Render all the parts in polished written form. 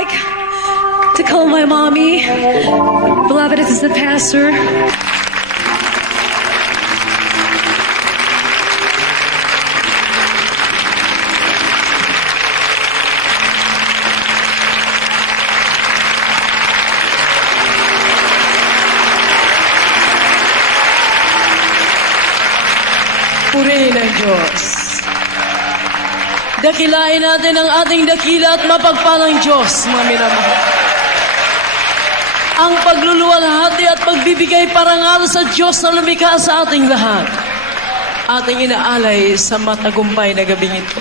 like to call my mommy. Beloved, this is the pastor. Purihin ang Diyos. Dakilain natin ang ating dakila at mapagpalang Diyos, mga minamahal. Ang pagluluwalhati at pagbibigay parangal sa Diyos na lumikha sa ating lahat. Ating inaalay sa matagumpay na gabing ito.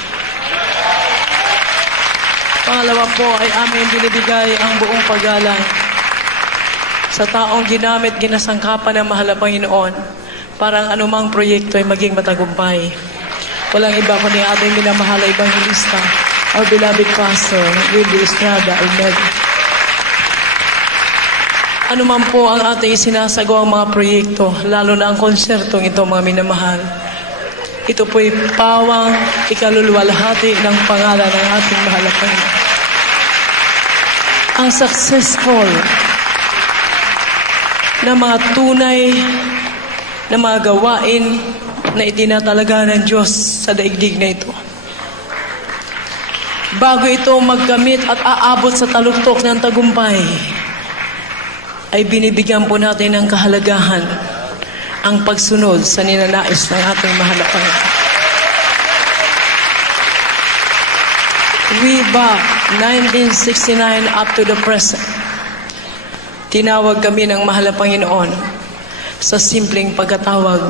Pangalawa po ay aming binibigay ang buong paggalang sa taong ginamit, ginasangkapan ng mahal na Panginoon para ang anumang proyekto ay maging matagumpay. Walang iba kundi ating minamahal na Evangelista, our beloved Pastor, Willie Estrada Almeida. Ano man po ang ating sinasagawang mga proyekto, lalo na ang konsertong ito, mga minamahal, ito po'y pawang ikaluluwalhati ng pangalan ng ating mahal na Panginoon. Ang successful na mga tunay na mga gawain na itinatalaga ng Diyos sa daigdig na ito. Bago ito magkamit at aabot sa taluktok ng tagumpay, ay binibigyan po natin ng kahalagahan ang pagsunod sa ninanais ng ating mahal na Panginoon. Way back 1969 up to the present, tinawag kami ng mahal na Panginoon sa simpleng pagkatawag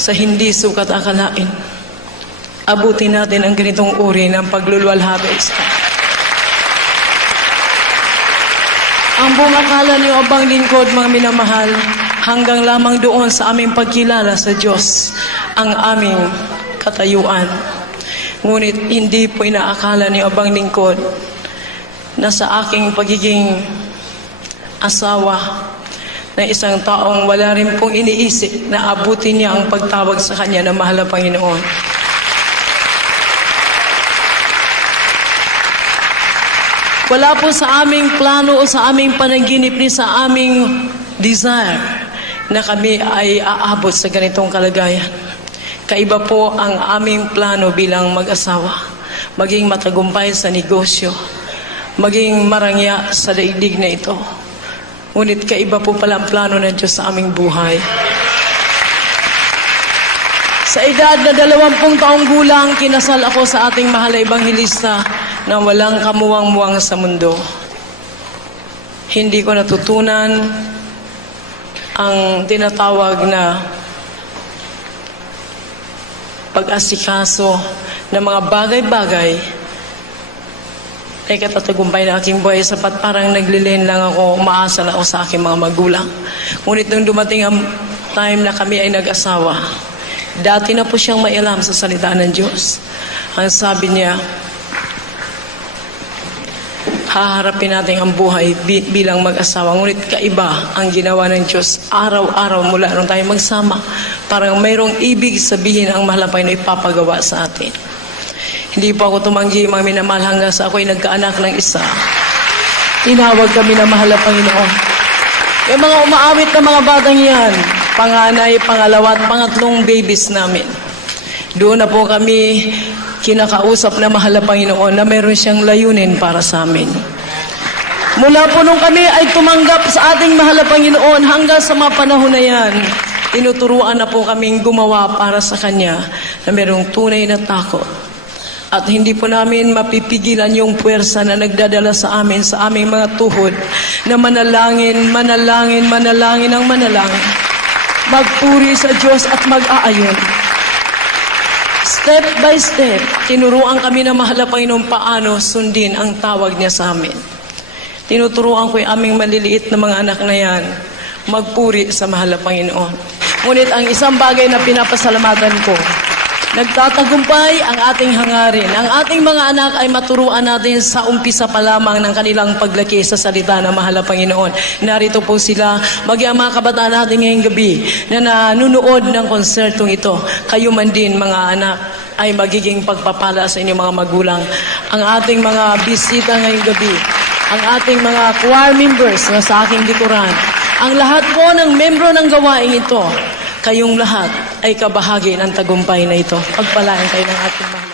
sa hindi sukat akalain. Abutin natin ang ganitong uri ng pagluluwalhati sa ang buong akala niyo abang lingkod, mga minamahal, hanggang lamang doon sa aming pagkilala sa Diyos, ang aming katayuan. Ngunit hindi po inaakala niyo abang lingkod na sa aking pagiging asawa na isang taong wala rin pong iniisip na abutin niya ang pagtawag sa kanya na mahal na Panginoon. Wala po sa aming plano o sa aming panaginip ni sa aming desire na kami ay aabot sa ganitong kalagayan. Kaiba po ang aming plano bilang mag-asawa. Maging matagumpay sa negosyo. Maging marangya sa daigdig na ito. Ngunit kaiba po pala ang plano ng Diyos sa aming buhay. Sa edad na 20 taong gulang, kinasal ako sa ating mahal na Evangelista na walang kamuwang-muwang sa mundo. Hindi ko natutunan ang tinatawag na pag-asikaso ng mga bagay-bagay ay katatagumpay na aking buhay, sapat parang naglilin lang ako, umaasa na ako sa aking mga magulang. Ngunit nung dumating ang time na kami ay nag-asawa, dati na po siyang maialam sa salita ng Diyos. Ang sabi niya, haharapin natin ang buhay bilang mag-asawa. Ngunit kaiba ang ginawa ng Diyos. Araw-araw mula nung tayo magsama, parang mayroong ibig sabihin ang mahalapay na ipapagawa sa atin. Hindi po ako tumanggi, mga minamahal, hanggang sa ako'y nagkaanak ng isa. Tinawag kami na mahal na Panginoon. Yung mga umaawit na mga batang yan, panganay, pangalawa at pangatlong babies namin. Doon na po kami kinakausap na mahal na Panginoon na meron siyang layunin para sa amin. Mula po nung kami ay tumanggap sa ating mahal na Panginoon hanggang sa mga panahon na yan, tinuturuan na po kaming gumawa para sa Kanya na merong tunay na takot. At hindi po namin mapipigilan yung puwersa na nagdadala sa amin, sa aming mga tuhod, na manalangin, manalangin, manalangin ang manalangin. Magpuri sa Diyos at mag-aayon. Step by step, tinuruan kami na mahal na Panginoon paano sundin ang tawag niya sa amin. Tinuturuan ko yung aming maliliit na mga anak na yan, magpuri sa mahal na Panginoon. Ngunit ang isang bagay na pinapasalamatan ko, nagtatagumpay ang ating hangarin. Ang ating mga anak ay maturuan natin sa umpisa pa lamang ng kanilang paglaki sa salita ng mahal na Panginoon. Narito po sila, maging ang mga kabataan natin ngayong gabi na nanunood ng konsertong ito. Kayo man din, mga anak, ay magiging pagpapala sa inyong mga magulang. Ang ating mga bisita ngayong gabi ang ating mga choir members na sa aking likuran, ang lahat po ng membro ng gawaing ito, kayong lahat ay kabahagi ng tagumpay na ito. Pagpalain kayo ng ating mahal.